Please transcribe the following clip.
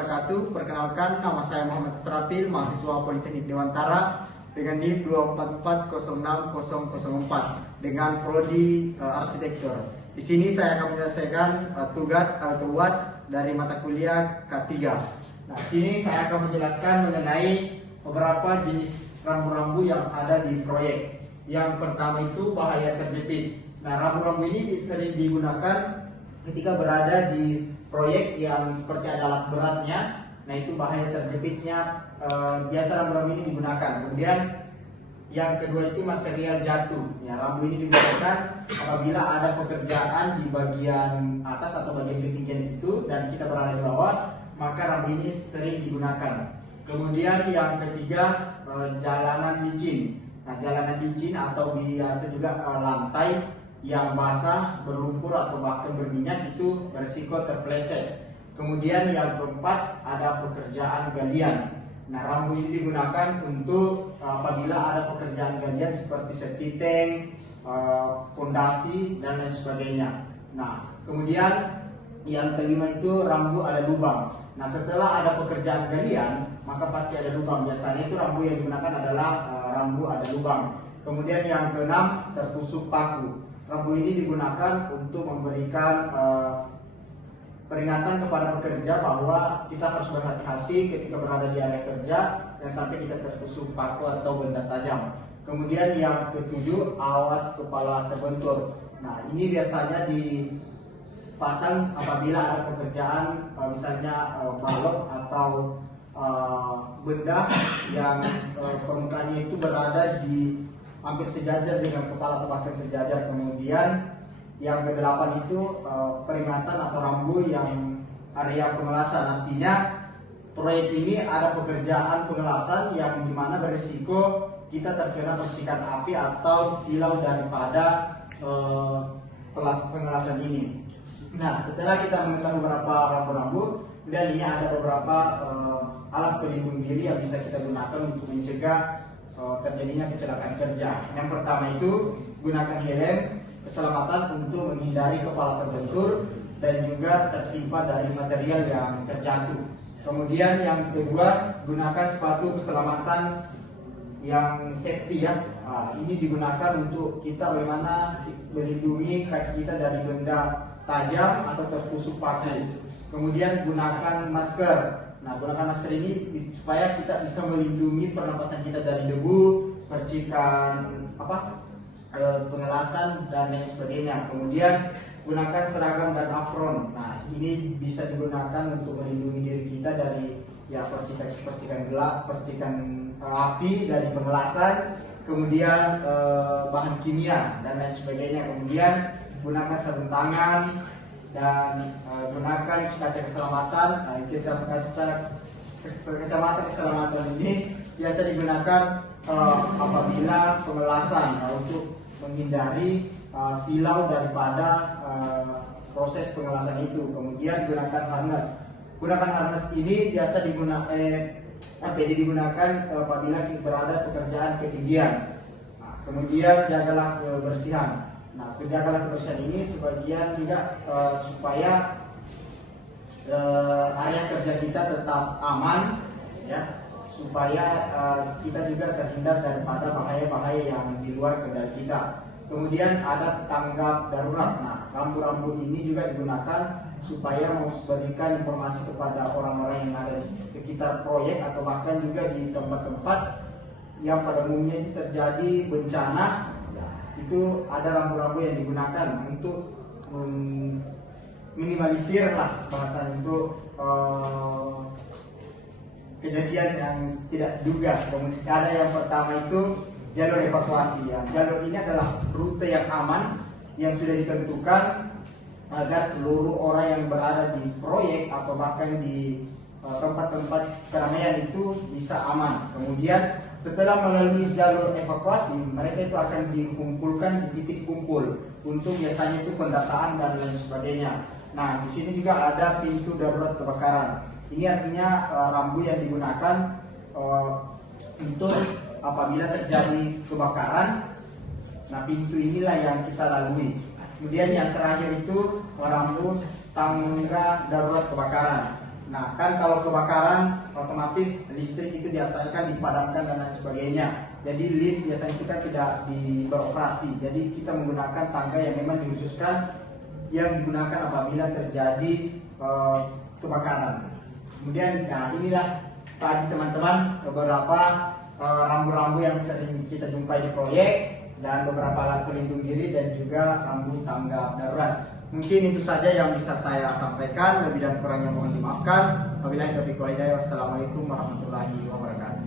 wabarakatuh. Perkenalkan, nama saya Muhammad Asrafil, mahasiswa Politeknik Dewantara dengan NIM 2440604 dengan prodi arsitektur. Di sini saya akan menyelesaikan tugas atau UAS dari mata kuliah K3. Nah, di sini saya akan menjelaskan mengenai beberapa jenis rambu-rambu yang ada di proyek. Yang pertama itu bahaya terjepit. Nah, rambu-rambu ini sering digunakan ketika berada di proyek yang seperti ada alat beratnya. Nah, itu bahaya terjepitnya. Biasa rambu-rambu ini digunakan. Kemudian yang kedua itu material jatuh. Ya, rambu ini digunakan apabila ada pekerjaan di bagian atas atau bagian ketinggian itu dan kita berada di bawah, maka rambu ini sering digunakan. Kemudian yang ketiga, jalanan licin. Nah, jalanan licin atau biasa juga lantai yang basah, berlumpur atau bahkan berminyak itu berisiko terpeleset. Kemudian yang keempat, ada pekerjaan galian. Nah, rambu ini digunakan untuk apabila ada pekerjaan galian seperti septic tank, fondasi dan lain sebagainya. Nah, kemudian yang kelima itu rambu ada lubang. Nah, setelah ada pekerjaan galian, maka pasti ada lubang. Biasanya itu rambu yang digunakan adalah rambu ada lubang. Kemudian yang keenam, tertusuk paku. Rambu ini digunakan untuk memberikan peringatan kepada pekerja bahwa kita harus berhati-hati ketika berada di area kerja dan sampai kita tertusuk paku atau benda tajam. Kemudian yang ketujuh, awas kepala terbentur. Nah, ini biasanya dipasang apabila ada pekerjaan misalnya balok atau benda yang permukaannya itu berada di hampir sejajar dengan kepala atau bahkan sejajar. Kemudian yang kedelapan itu peringatan atau rambu yang area pengelasan. Artinya proyek ini ada pekerjaan pengelasan yang dimana berisiko kita terkena percikan api atau silau daripada pengelasan ini. Nah, setelah kita mengetahui beberapa rambu-rambu, dan ini ada beberapa alat pelindung diri yang bisa kita gunakan untuk mencegah terjadinya kecelakaan kerja. Yang pertama itu gunakan helm keselamatan untuk menghindari kepala terbentur dan juga tertimpa dari material yang terjatuh. Kemudian yang kedua, gunakan sepatu keselamatan yang safety ya. Ini digunakan untuk kita bagaimana melindungi kaki kita dari benda tajam atau tertusuk paku. Kemudian gunakan masker. Nah, gunakan masker ini supaya kita bisa melindungi pernapasan kita dari debu, percikan pengelasan dan lain sebagainya. Kemudian gunakan seragam dan apron. Nah, ini bisa digunakan untuk melindungi diri kita dari percikan gelap, percikan api dari pengelasan, kemudian bahan kimia dan lain sebagainya. Kemudian gunakan sarung tangan dan gunakan kaca keselamatan. Nah, kacamata keselamatan ini biasa digunakan apabila pengelasan untuk menghindari silau daripada proses pengelasan itu. Kemudian gunakan harness. Gunakan harness ini biasa digunakan apabila kita berada pekerjaan ketinggian. Nah, kemudian jagalah kebersihan. Nah, jagalah kebersihan ini sebagian juga supaya area kerja kita tetap aman, ya, supaya kita juga terhindar daripada bahaya-bahaya yang di luar kendali kita. Kemudian ada tanggap darurat. Nah, rambu-rambu ini juga digunakan supaya memberikan informasi kepada orang-orang yang ada di sekitar proyek atau bahkan juga di tempat-tempat yang pada umumnya itu terjadi bencana. Itu ada rambu-rambu yang digunakan untuk minimalisir lah bahasa untuk kejadian yang tidak diduga. Kemudian ada yang pertama itu jalur evakuasi. Ya. Jalur ini adalah rute yang aman yang sudah ditentukan agar seluruh orang yang berada di proyek atau bahkan di tempat-tempat keramaian itu bisa aman. Kemudian setelah melalui jalur evakuasi, mereka itu akan dikumpulkan di titik kumpul untuk biasanya itu pendataan dan lain sebagainya. Nah, di sini juga ada pintu darurat kebakaran. Ini artinya rambu yang digunakan untuk apabila terjadi kebakaran. Nah, pintu inilah yang kita lalui. Kemudian yang terakhir itu rambu tangga darurat kebakaran. Nah, kan kalau kebakaran otomatis listrik itu diasalkan dipadamkan dan lain sebagainya. Jadi lift biasanya kita tidak beroperasi. Jadi kita menggunakan tangga yang memang dikhususkan yang digunakan apabila terjadi kebakaran. Kemudian, nah inilah tadi teman-teman beberapa rambu-rambu yang sering kita jumpai di proyek dan beberapa alat pelindung diri dan juga rambu tangga darurat. Mungkin itu saja yang bisa saya sampaikan. Lebih dan kurangnya mohon dimaafkan. Wabillahi taufiq wal hidayah. Wassalamualaikum warahmatullahi wabarakatuh.